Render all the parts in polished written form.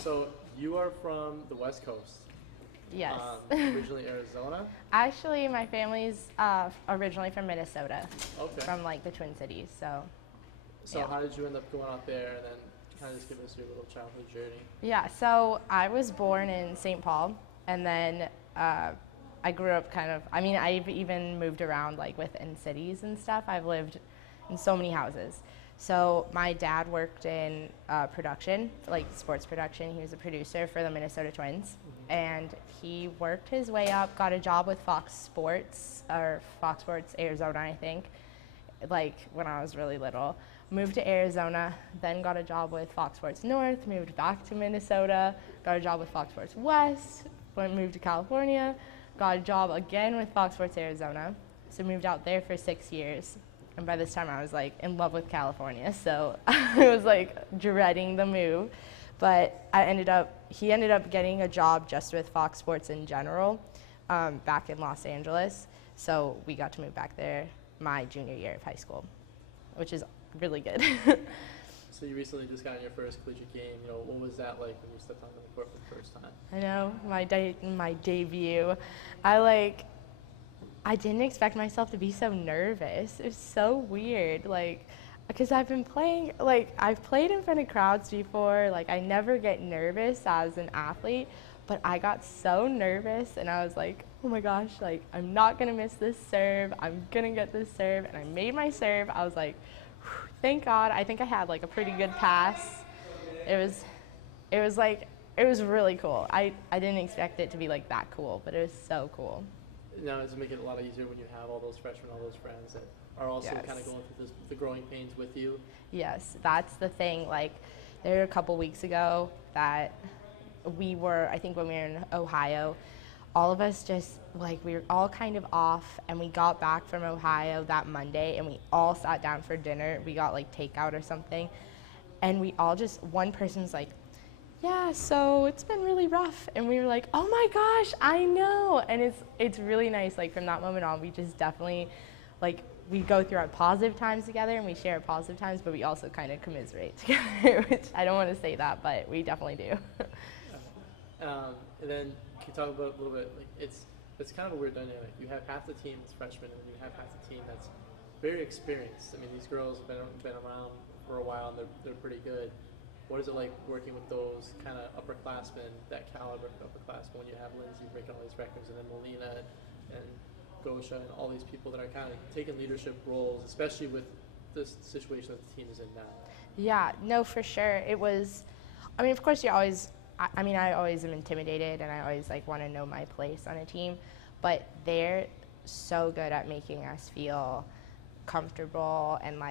So you are from the West Coast. Yes. Originally Arizona? Actually, my family's originally from Minnesota, Okay. from like the Twin Cities. So yeah. How did you end up going out there, and then kind of just give us your little childhood journey? Yeah, so I was born in St. Paul, and then I grew up I've even moved around like within cities and stuff. I've lived in so many houses. So my dad worked in production, like sports production. He was a producer for the Minnesota Twins, and he worked his way up, got a job with Fox Sports Arizona, I think, like when I was really little. Moved to Arizona, then got a job with Fox Sports North, moved back to Minnesota, got a job with Fox Sports West, moved to California, got a job again with Fox Sports Arizona. So moved out there for 6 years. And by this time I was like in love with California, so I was like dreading the move. But he ended up getting a job just with Fox Sports in general, back in Los Angeles. So we got to move back there my junior year of high school, which is really good. So you recently just got in your first collegiate game. What was that like when you stepped onto the court for the first time? I know, my debut. I didn't expect myself to be so nervous. It was so weird, because I've played in front of crowds before. Like, I never get nervous as an athlete, but I got so nervous, and I was like, oh my gosh, like, I'm not gonna miss this serve. I'm gonna get this serve, and I made my serve. I was like, thank God. I think I had like a pretty good pass. It was really cool. I didn't expect it to be like that cool, but it was so cool. Now, does it make it a lot easier when you have all those freshmen, all those friends that are also Yes. kind of going through the growing pains with you? Yes, that's the thing. Like, there were a couple weeks ago that I think when we were in Ohio, all of us we were all kind of off, and we got back from Ohio that Monday, and we all sat down for dinner. We got like takeout or something, and we all one person's like, yeah, so it's been really rough, and we were like, oh my gosh, I know. And it's really nice. Like, from that moment on, we just definitely, like, we go through our positive times together, and we share our positive times, but we also kind of commiserate together, which I don't want to say that, but we definitely do. And then can you talk about a little bit, like, it's kind of a weird dynamic. You have half the team that's freshmen, and you have half the team that's very experienced. I mean, these girls have been around for a while, and they're pretty good. What is it like working with those kind of upperclassmen, that caliber of upperclassmen, when you have Lindsay breaking all these records, and then Melina and Gosha and all these people that are kind of taking leadership roles, especially with this situation that the team is in now? Yeah, no, for sure. It was, I mean, of course I always am intimidated, and I always want to know my place on a team, but they're so good at making us feel comfortable, and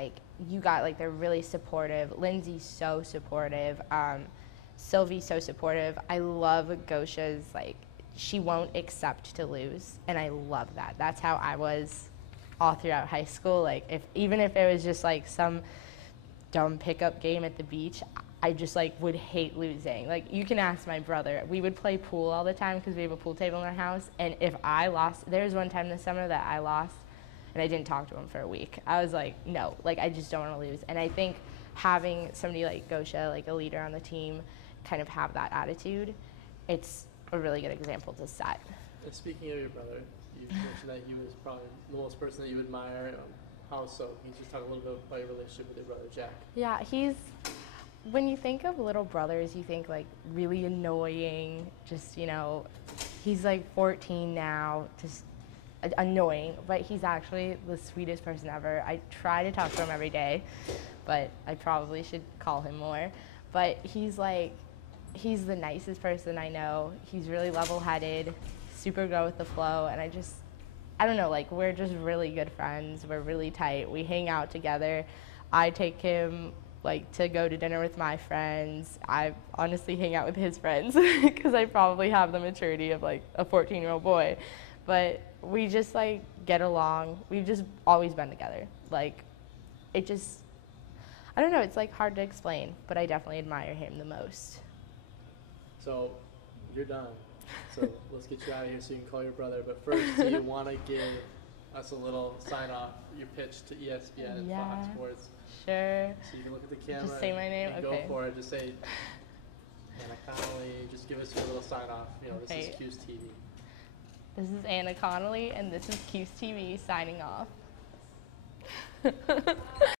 they're really supportive. Lindsay's so supportive. Sylvie's so supportive. I love Gosha's, she won't accept to lose, and I love that. That's how I was all throughout high school. Even if it was just some dumb pickup game at the beach, I just would hate losing. You can ask my brother. We would play pool all the time because we have a pool table in our house, and if I lost, there was one time this summer that I lost, and I didn't talk to him for a week. I was like, no, I just don't want to lose. And I think having somebody like Gosha, a leader on the team, kind of have that attitude, it's a really good example to set. And speaking of your brother, you mentioned that he was probably the most person that you admire. How so? Can you just talk a little bit about your relationship with your brother, Jack? Yeah, when you think of little brothers, you think really annoying, just, he's 14 now, just annoying, but he's actually the sweetest person ever. I try to talk to him every day, but I probably should call him more. But he's the nicest person I know. He's really level-headed, super go with the flow, and I don't know, we're just really good friends. We're really tight. We hang out together. I take him to go to dinner with my friends. I honestly hang out with his friends because I probably have the maturity of a 14-year-old boy. But we just get along. We've just always been together. I don't know, it's hard to explain, but I definitely admire him the most. So you're done. So let's get you out of here so you can call your brother. But first, do you want to give us a little sign off, your pitch to ESPN and Fox Sports? Sure. So you can look at the camera. Just say my name? And okay. Go for it. Just say Anna Connelly. give us your little sign off. You know, this Okay. is Q's TV. This is Anna Connelly, and this is Cuse TV signing off.